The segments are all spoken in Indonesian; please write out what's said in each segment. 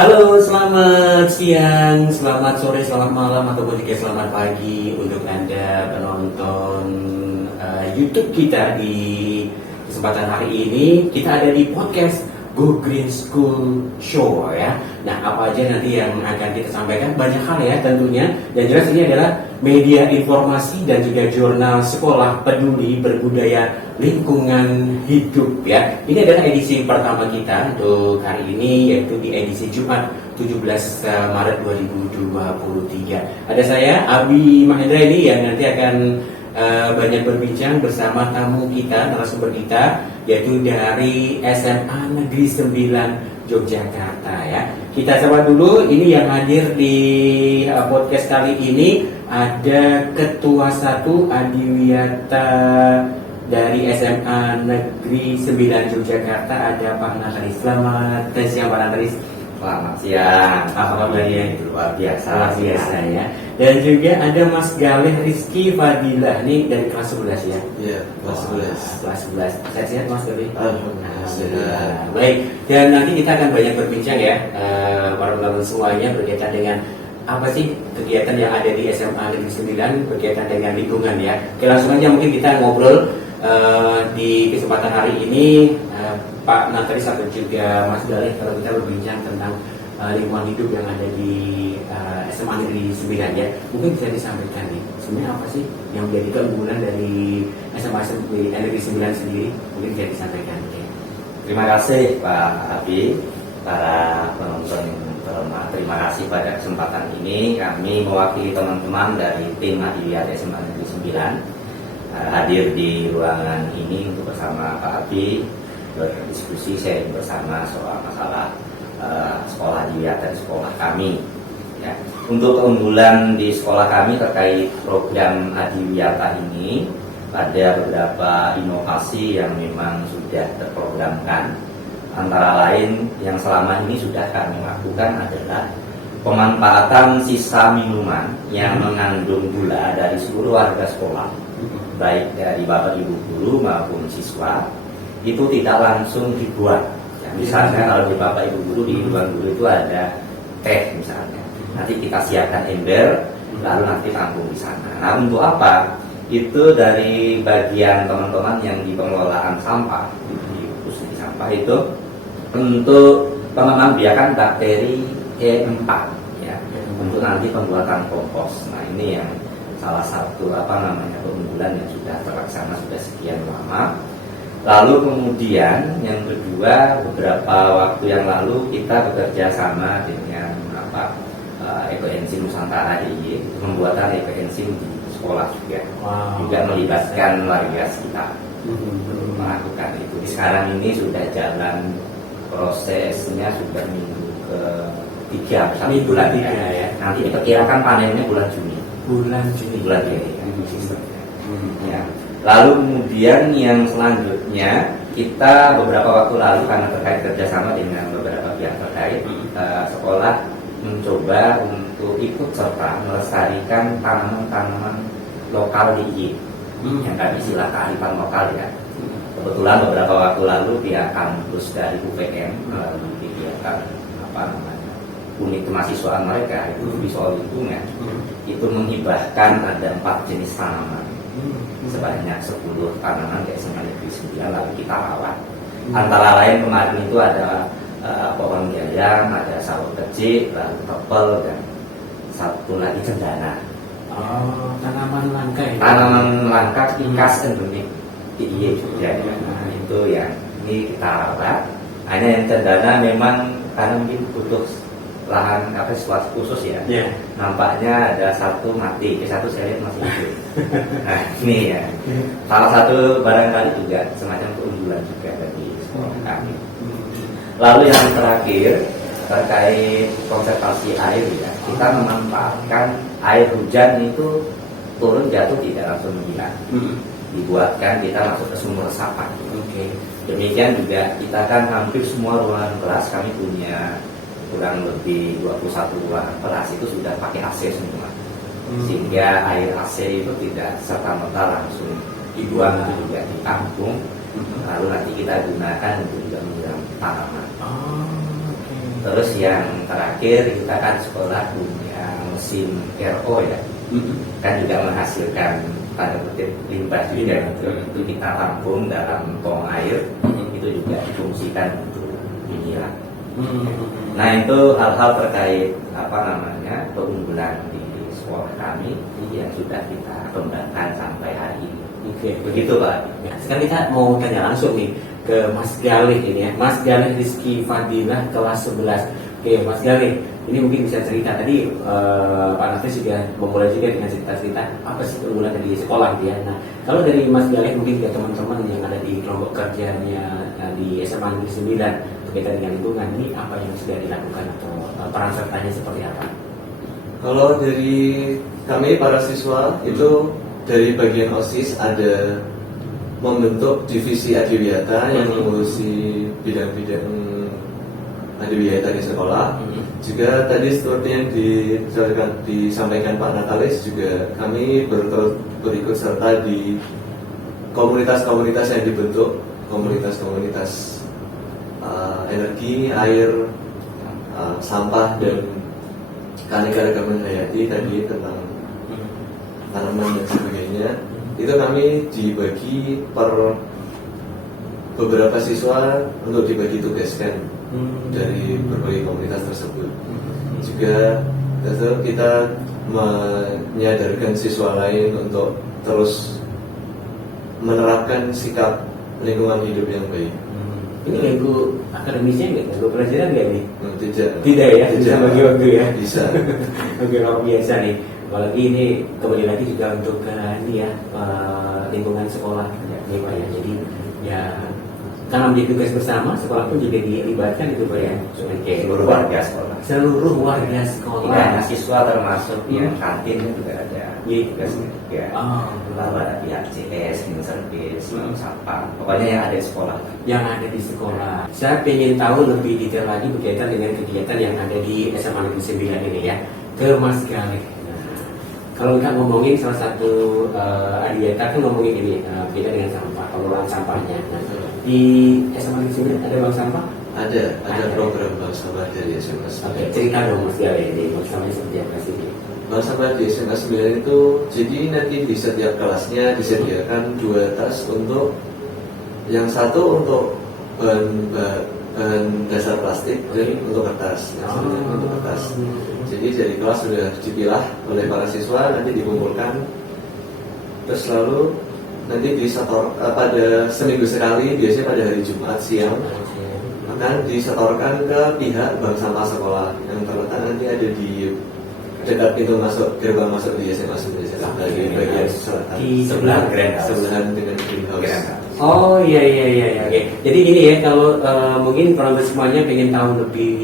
Halo, selamat siang, selamat sore, selamat malam, ataupun juga selamat pagi untuk Anda penonton YouTube kita di kesempatan hari ini. Kita ada di podcast Go Green School Show ya. Nah, apa aja nanti yang akan kita sampaikan? Banyak hal ya tentunya. Dan jelas ini adalah media informasi dan juga jurnal sekolah peduli berbudaya lingkungan hidup ya. Ini adalah edisi pertama kita untuk hari ini, yaitu di edisi Jumat 17 Maret 2023. Ada saya Abi Mahendra ini yang nanti akan banyak berbincang bersama tamu kita, narasumber kita, yaitu dari SMA Negeri 9 Yogyakarta ya. Kita coba dulu, ini yang hadir di podcast kali ini ada Ketua 1 Adiwiyata dari SMA Negeri 9 Yogyakarta, ada Pak Nataris. Selamat siang Pak Nataris. Selamat siang. Apa kabarnya? Luar biasa. Luar biasa ya. Dan juga ada Mas Galih Rizky Fadilah, ini dari kelas 11 ya? Iya, kelas 11. Kelas 11. Sehat-sehat Mas Galih? Alhamdulillah. Baik, dan nanti kita akan banyak berbincang ya, para penonton semuanya, berkaitan dengan apa sih kegiatan yang ada di SMA Negeri 9 berkaitan dengan lingkungan ya. Oke, langsung aja mungkin kita ngobrol di kesempatan hari ini, Pak Nataris atau juga Mas Galih, kalau kita berbincang tentang lingkungan hidup yang ada di SMA Negeri 9 ya, mungkin bisa disampaikan nih sebenarnya apa sih yang menjadi keunggulan dari SMA Negeri 9 sendiri, mungkin bisa disampaikan ya. Terima kasih Pak Abi, para penonton yang terhormat. Terima kasih pada kesempatan ini. Kami mewakili teman-teman dari tim Adiwiyata SMA Negeri 9 hadir di ruangan ini untuk bersama Pak Abi berdiskusi sharing bersama soal masalah sekolah Adiwiyata di sekolah kami. Ya. Untuk keunggulan di sekolah kami terkait program Adiwiyata ini, ada beberapa inovasi yang memang sudah terprogramkan. Antara lain yang selama ini sudah kami lakukan adalah pemanfaatan sisa minuman yang mengandung gula dari seluruh warga sekolah, baik dari Bapak Ibu guru maupun siswa, itu tidak langsung dibuat. Ya, misalnya kalau di Bapak Ibu guru, di ruang guru itu ada teh misalnya, nanti kita siapkan ember, lalu nanti tampung di sana. Nah, untuk apa? Itu dari bagian teman-teman yang di pengelolaan sampah, di khusus di sampah itu, untuk pengembang-biakan bakteri E4 ya, untuk nanti pembuatan kompos. Nah, ini yang salah satu keunggulan yang sudah terlaksana sudah sekian lama. Lalu kemudian yang kedua, beberapa waktu yang lalu kita bekerja sama dengan Ekoenzim Nusantara DIY, pembuatan ekoenzim di sekolah juga. Juga melibatkan warga sekitar melakukan itu. Sekarang ini sudah jalan, prosesnya sudah minggu ke-3, bulan 3 ya. Nanti diperkirakan panennya bulan Juni. Bulan Juni ya. Lalu kemudian yang selanjutnya, kita beberapa waktu lalu karena terkait kerjasama dengan beberapa pihak terkait, sekolah mencoba untuk ikut serta melestarikan tanaman-tanaman lokal DIY yang kami istilah kearifan lokal ya. Kebetulan beberapa waktu lalu pihak kampus dari UPN melalui kegiatan unit kemahasiswaan mereka itu di soal lingkungan, itu menghibahkan ada 4 jenis tanaman sebanyak 10 tanaman dari SMA Negeri 9, lalu kita rawat. Antara lain kemarin itu ada pohon gayam, ada sawo kecil, lalu tepel, dan satu lagi cendana. Tanaman langka ya? Tanaman langka khas endemik DIY Jogja. Nah, itu yang ini kita rawat. Hanya yang cendana memang karena mungkin butuh lahan khusus ya. Yeah. Nampaknya ada satu mati, satu saya lihat masih hidup. Nah, ini ya. Salah satu barangkali juga semacam keunggulan juga bagi sekolah kami. Lalu yang terakhir terkait konservasi air ya, kita memanfaatkan air hujan itu turun jatuh tidak langsung menghilang. Dibuatkan kita masuk ke sumur resapan. Demikian juga kita kan hampir semua ruangan kelas kami punya kurang lebih 21 ruangan kelas itu sudah pakai AC semua, sehingga air AC itu tidak serta-merta langsung dibuang, itu juga ditampung, lalu nanti kita gunakan untuk juga menyiram tanaman. Terus yang terakhir kita kan sekolah punya mesin RO ya, kan juga menghasilkan tanda kutip limbah juga, itu kita tampung dalam tong air, itu juga difungsikan untuk menyiram. Nah itu hal-hal terkait keunggulan di sekolah kami yang sudah kita kembangkan sampai hari ini. Oke, Begitu Pak. Ya, sekarang kita mau tanya langsung nih ke Mas Galih ini ya. Mas Galih Rizky Fadilah kelas 11. Oke, Mas Galih, ini mungkin bisa cerita tadi Pak Nafis juga memulai juga dengan cerita-cerita apa sih keunggulan di sekolah gitu ya. Nah, kalau dari Mas Galih mungkin ke teman-teman yang ada di kelompok kerjanya di SMA Negeri 9 berkaitan dengan lingkungan, ini apa yang sudah dilakukan atau peran sertanya seperti apa? Kalau dari kami para siswa itu dari bagian OSIS ada membentuk divisi adiwiyata yang mengurusi bidang-bidang adiwiyata di sekolah. Juga tadi seperti yang disampaikan Pak Natalis, juga kami berikut serta di komunitas-komunitas yang dibentuk, komunitas-komunitas energi, air, sampah dan keanekaragaman hayati tadi tentang tanaman dan sebagainya. Itu kami dibagi per beberapa siswa untuk dibagi tugaskan dari berbagai komunitas tersebut. Juga kita menyadarkan siswa lain untuk terus menerapkan sikap lingkungan hidup yang baik. Ini ganggu akademisnya nggak? Ganggu pelajaran nggak nih? Tidak. Tidak ya, bisa bagi waktu ya. Bisa. Oke, luar biasa nih. Apalagi ini kembali lagi juga untuk lingkungan sekolah ya Pak ya. Jadi ya karena menjadi tugas bersama, sekolah pun juga dilibatkan itu Pak ya. Oke. Seluruh warga sekolah. Seluruh warga sekolah. Tidak hanya siswa, termasuk yang kantin juga ada tugasnya juga. Lalu ada pihak CS, cleaning service, sampah. Pokoknya yang ada di sekolah. Yang ada di sekolah. Saya ingin tahu lebih detail lagi berkaitan dengan kegiatan yang ada di SMA Negeri 9 ini ya. Ke Mas Galih. Kalau kita ngomongin salah satu adiwiyata kan ngomongin ini beda dengan sampah, pengelolaan sampahnya. Nah, di SMA Negeri 9 ada bank sampah? Ada program bank sampah dari SMA 9. Oke, cerita dong Mas Galih ini bank sampahnya seperti apa sih? Bank sampah di SMA 9 itu, jadi nanti di setiap kelasnya disediakan 2 tas untuk, yang satu untuk bahan dasar plastik dan untuk kertas. Untuk kertas. Jadi dari kelas sudah dipilah oleh para siswa, nanti dikumpulkan, terus lalu nanti disetor pada seminggu sekali, biasanya pada hari Jumat siang, akan disetorkan ke pihak bank sampah sekolah yang terletak nanti ada di dekat pintu masuk, gerbang masuk di SMA 9 dari bagian selatan Di sebelah sebelahan dengan greenhouse. Oh iya oke. Jadi gini ya, kalau mungkin penonton semuanya pengen tahu lebih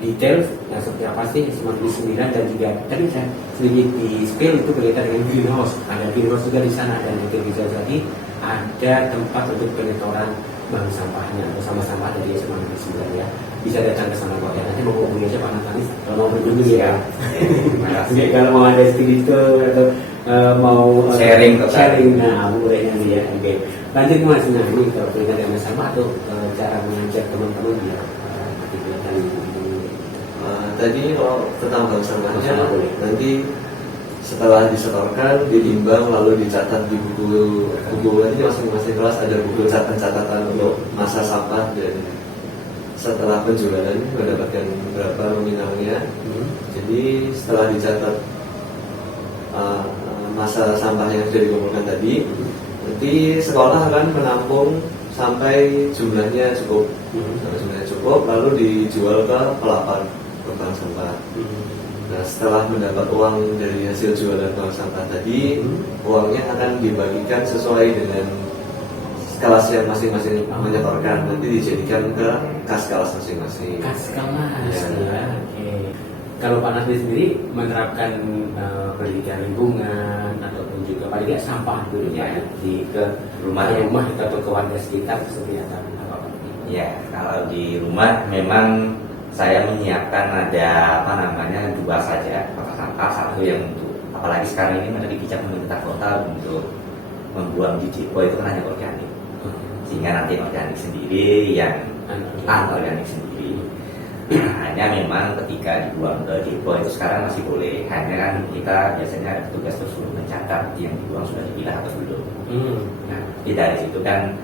detail ya, seperti apa sih SMA Negeri 9 dan juga tadi saya sedikit di spill itu berkaitan dengan greenhouse. Ada greenhouse juga di sana dan mungkin bisa jadi ada tempat untuk penyetoran bank sampahnya atau sampah-sampah dari SMA Negeri 9 ya. Bisa datang ke sana kok ya. Nanti mau hubungi aja Pak Natalis kalau mau berkunjung ya. Oke, kalau mau ada studi atau mau Sharing, nah boleh nanti ya. Oke. Lanjut Mas, nah ini kalau berkaitan dengan sampah atau cara mengajak teman-teman ya kegiatan Tadi kalau tentang bank sampahnya nanti setelah disetorkan, ditimbang, lalu dicatat di buku nanti masing-masing kelas ada buku catatan untuk masa sampah dan setelah penjualan mendapatkan berapa nominalnya. Jadi setelah dicatat masa sampah yang sudah dikumpulkan tadi, nanti sekolah akan menampung sampai jumlahnya cukup, lalu dijual ke pelapor bank sampah. Nah, setelah mendapat uang dari hasil jualan bank sampah tadi, uangnya akan dibagikan sesuai dengan kelas yang masing-masing menyetorkan, nanti dijadikan ke kas kelas masing-masing. Kas kelas Ya. Oke. Kalau Pak Nasri sendiri menerapkan pendidikan lingkungan ataupun juga paling tidak sampah dulu ya di ke rumah atau ke warga sekitar seperti apa? Ya, kalau di rumah memang saya menyiapkan ada dua saja kotak sampah, satu yang untuk apalagi sekarang ini menjadi kebijakan pemerintah kota untuk membuang di depo itu kan hanya organik, sehingga nanti organik sendiri yang anorganik sendiri. Nah, hanya memang ketika dibuang ke depo itu sekarang masih boleh. Hanya kan kita biasanya ada tugas suruh mencatat yang dibuang sudah dipilah atau belum. Nah, dari situ kan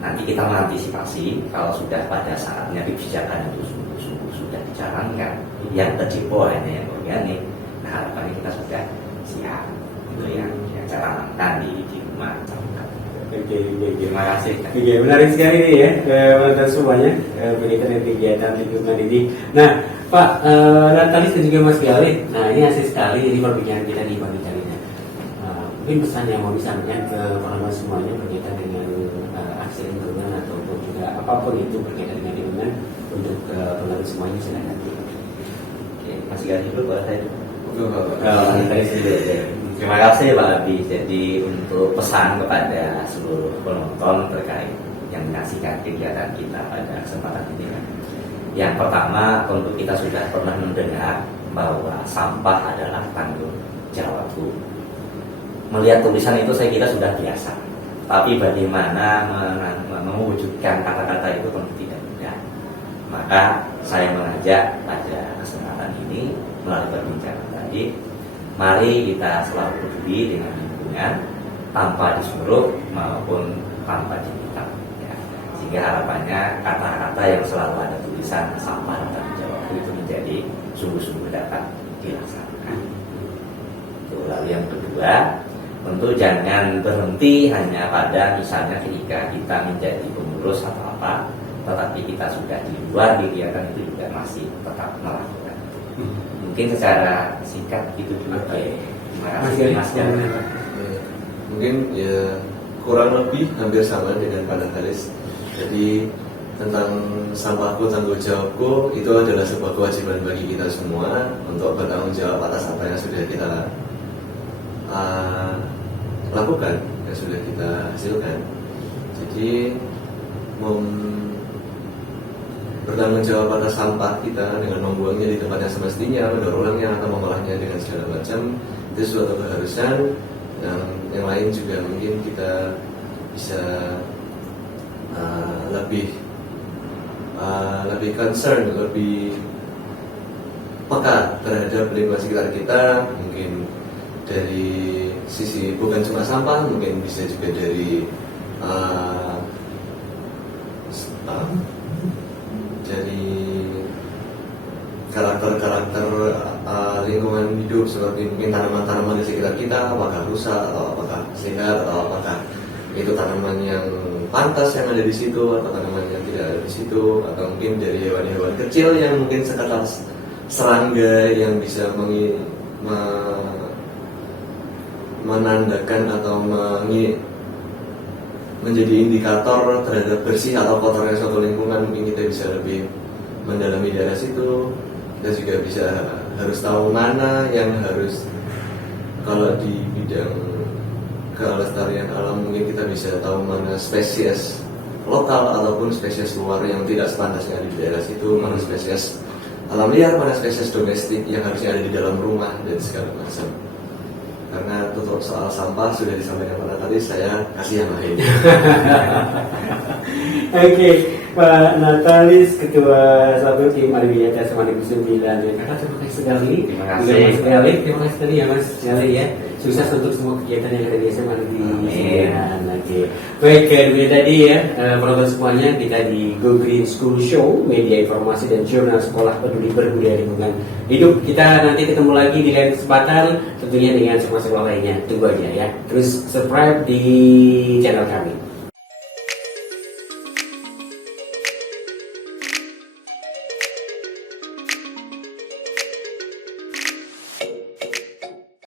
nanti kita mengantisipasi kalau sudah pada saatnya kebijakan itu sungguh-sungguh sudah dijalankan, yang ke depo hanya yang organik. Nah, harapannya kita sudah siap untuk yang cara makan di rumah. Oke, Terima kasih. Oke, menarik sekali nih ya, teman-teman semuanya, berkaitan dengan kegiatan lingkungan ini. Nah, Pak Natalis dan juga Mas Galih, nah ini asik sekali ini perbincangan kita di pagi hari ini. Mungkin pesan yang mau disampaikan ke teman-teman semuanya berkaitan dengan aksi lingkungan ataupun juga apapun itu berkaitan dengan lingkungan untuk teman-teman semuanya silakan. Oke, Mas Galih dulu boleh saya dulu. Natalis dulu. Terima kasih Pak Abi. Jadi untuk pesan kepada seluruh penonton terkait yang menyaksikan kegiatan kita pada kesempatan ini, yang pertama tentu kita sudah pernah mendengar bahwa sampah adalah tanggung jawabku. Melihat tulisan itu saya kira sudah biasa, tapi bagaimana mewujudkan kata-kata itu tentu tidak mudah. Maka saya mengajak pada kesempatan ini melalui perbincangan tadi, mari kita selalu peduli dengan lingkungan tanpa disuruh maupun tanpa diminta. Ya. Sehingga harapannya kata-kata yang selalu ada tulisan sampah dan tanggung jawab itu menjadi sungguh-sungguh dapat dilaksanakan. Lalu yang kedua, tentu jangan berhenti hanya pada misalnya ketika kita menjadi pengurus atau apa, tetapi kita sudah di luar kegiatan itu juga masih tetap melakukan. Mungkin secara singkat itu dulu. Terima kasih Mas Jan. Mungkin ya kurang lebih hampir sama dengan Pak Natalis. Jadi tentang sampahku tanggung jawabku itu adalah sebuah kewajiban bagi kita semua untuk bertanggung jawab atas apa yang sudah kita lakukan, yang sudah kita hasilkan. Jadi bertanggung jawab atas sampah kita dengan membuangnya di tempat yang semestinya, mendaur ulangnya atau mengolahnya dengan segala macam, itu suatu keharusan. Yang lain juga mungkin kita bisa lebih concern, lebih peka terhadap lingkungan sekitar kita. Mungkin dari sisi bukan cuma sampah, mungkin bisa juga dari karakter-karakter lingkungan hidup, seperti mungkin tanaman-tanaman di sekitar kita, apakah rusak atau apakah sehat atau apakah itu tanaman yang pantas yang ada di situ atau tanaman yang tidak ada di situ, atau mungkin dari hewan-hewan kecil yang mungkin sekelas serangga yang bisa menandakan atau menjadi indikator terhadap bersih atau kotornya suatu lingkungan. Mungkin kita bisa lebih mendalami daerah situ. Kita juga bisa harus tahu mana yang harus, kalau di bidang kelestarian alam mungkin kita bisa tahu mana spesies lokal ataupun spesies luar yang tidak sepantasnya ada di daerah situ, mana spesies alam liar, mana spesies domestik yang harusnya ada di dalam rumah dan segala macam. Karena untuk soal sampah sudah disampaikan pada tadi, saya kasih yang lain. Oke, Pak Natalis, Ketua Satu Tim Adiwiyata SMA Negeri 9. Kakak terima kasih sekali. Terima kasih. Mas Galih, terima kasih sekali ya Mas Galih ya. Sukses untuk semua kegiatan yang ada di SMA Negeri 9. Oke. Baik, itu tadi ya, penonton semuanya, kita di Go Green School Show, media informasi dan jurnal sekolah peduli berbudaya lingkungan hidup. Kita nanti ketemu lagi di lain kesempatan, tentunya dengan sekolah-sekolah lainnya. Tunggu aja ya. Terus subscribe di channel kami.